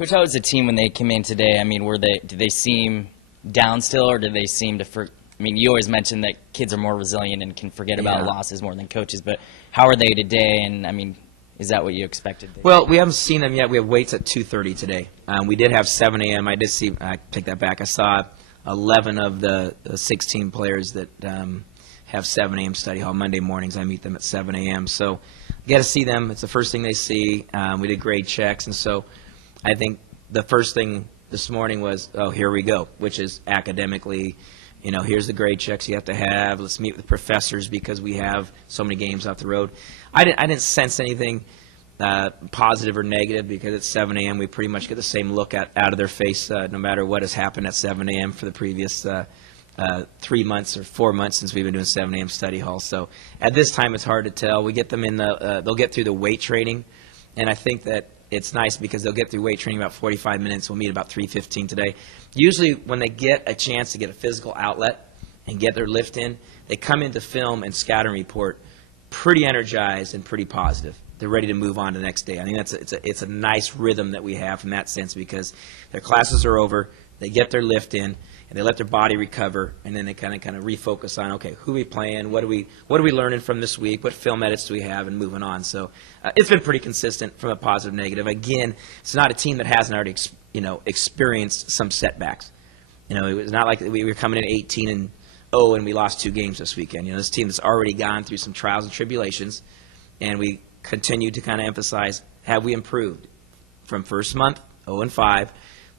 Coach, how was the team when they came in today? I mean, did they seem down still, or did they seem to I mean, you always mention that kids are more resilient and can forget about losses more than coaches, but how are they today? And, I mean, is that what you expected? Well, we haven't seen them yet. We have weights at 2:30 today. We did have 7 a.m. I take that back. I saw 11 of the 16 players that have 7 a.m. study hall. Monday mornings I meet them at 7 a.m. So you got to see them. It's the first thing they see. We did grade checks, and so I think the first thing this morning was, oh, here we go, which is academically, you know, here's the grade checks you have to have. Let's meet with professors because we have so many games off the road. I didn't sense anything positive or negative because at 7 a.m. we pretty much get the same look out of their face no matter what has happened at 7 a.m. for the previous 3 months or 4 months since we've been doing 7 a.m. study hall. So at this time it's hard to tell. We get them in they'll get through the weight training, and I think that it's nice because they'll get through weight training about 45 minutes. We'll meet about 3:15 today. Usually when they get a chance to get a physical outlet and get their lift in, they come into film and scout and report pretty energized and pretty positive. They're ready to move on to the next day. I think it's a nice rhythm that we have from that sense because their classes are over, they get their lift in, and they let their body recover, and then they kind of refocus on, okay, who are we playing, what are we learning from this week, what film edits do we have, and moving on. So it's been pretty consistent from a positive negative. Again, it's not a team that hasn't already experienced some setbacks. You know, it was not like we were coming in 18-0 and we lost 2 games this weekend. You know, this team has already gone through some trials and tribulations, and we continue to kind of emphasize, have we improved? From first month, 0-5,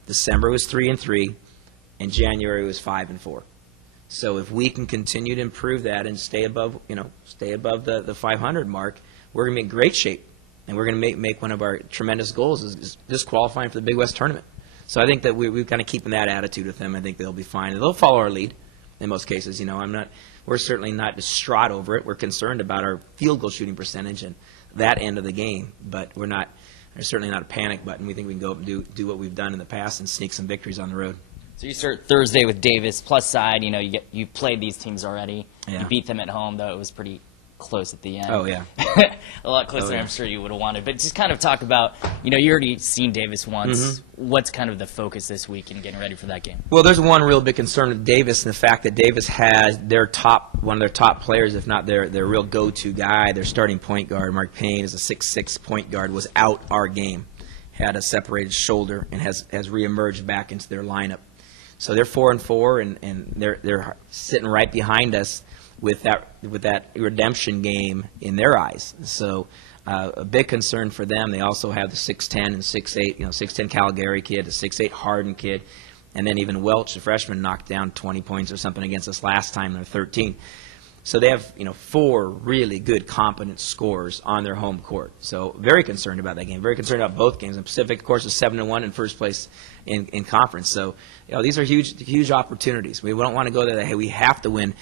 December was 3-3, and January was 5-4. So if we can continue to improve that and stay above, the 500 mark, we're going to be in great shape, and we're going to make one of our tremendous goals is just qualifying for the Big West tournament. So I think that we're kind of keeping that attitude with them. I think they'll be fine. They'll follow our lead in most cases. You know, we're certainly not distraught over it. We're concerned about our field goal shooting percentage and that end of the game, but there's certainly not a panic button. We think we can go up and do what we've done in the past and sneak some victories on the road. So you start Thursday with Davis. Plus side, you know, you played these teams already. Yeah. You beat them at home, though it was pretty close at the end. Oh, yeah. A lot closer than I'm sure you would have wanted. But just kind of talk about, you know, you already seen Davis once. Mm-hmm. What's kind of the focus this week in getting ready for that game? Well, there's one real big concern with Davis, and the fact that Davis has one of their top players, if not their real go-to guy, their starting point guard, Mark Payne, is a 6'6" point guard, was out our game, had a separated shoulder, and has reemerged back into their lineup. So they're 4-4, and they're sitting right behind us with that redemption game in their eyes. So a big concern for them. They also have the 6'10" and 6'8", 6'10" Calgary kid, the 6'8" Harden kid, and then even Welch, the freshman, knocked down 20 points or something against us last time. They're 13. So they have 4 really good, competent scorers on their home court. So very concerned about that game. Very concerned about both games. And Pacific, of course, is 7-1 in first place in conference. So these are huge opportunities. We don't want to go there that, hey, we have to win.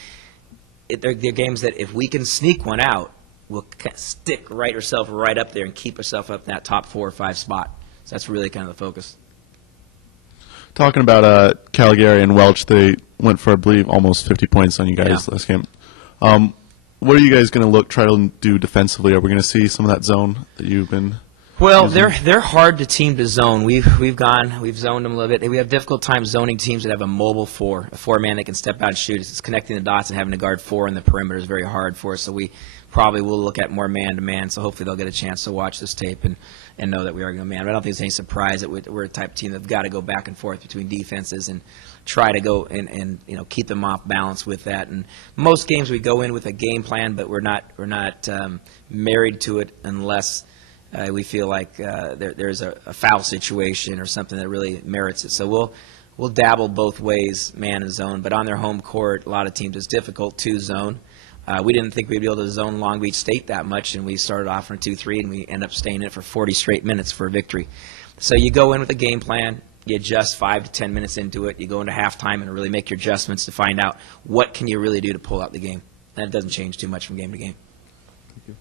They're games that if we can sneak one out, we'll stick ourselves right up there and keep ourselves up in that top 4 or 5 spot. So that's really kind of the focus. Talking about Calgary and Welch, they went for, I believe, almost 50 points on you guys last game. What are you guys going to try to do defensively? Are we going to see some of that zone that you've been Well, using? they're hard to team to zone. We've zoned them a little bit. We have difficult time zoning teams that have a mobile 4, a 4-man that can step out and shoot. It's connecting the dots and having to guard 4 in the perimeter is very hard for us. So we probably will look at more man-to-man. So hopefully they'll get a chance to watch this tape and know that we are going to man. But I don't think it's any surprise that we're a type of team that's got to go back and forth between defenses and try to go and keep them off balance with that. And most games we go in with a game plan, but we're not married to it unless we feel like there's a foul situation or something that really merits it. So we'll dabble both ways, man and zone. But on their home court, a lot of teams, it's difficult to zone. We didn't think we'd be able to zone Long Beach State that much, and we started off on 2-3, and we end up staying in it for 40 straight minutes for a victory. So you go in with a game plan, you adjust 5 to 10 minutes into it, you go into halftime and really make your adjustments to find out what can you really do to pull out the game. And it doesn't change too much from game to game. Thank you.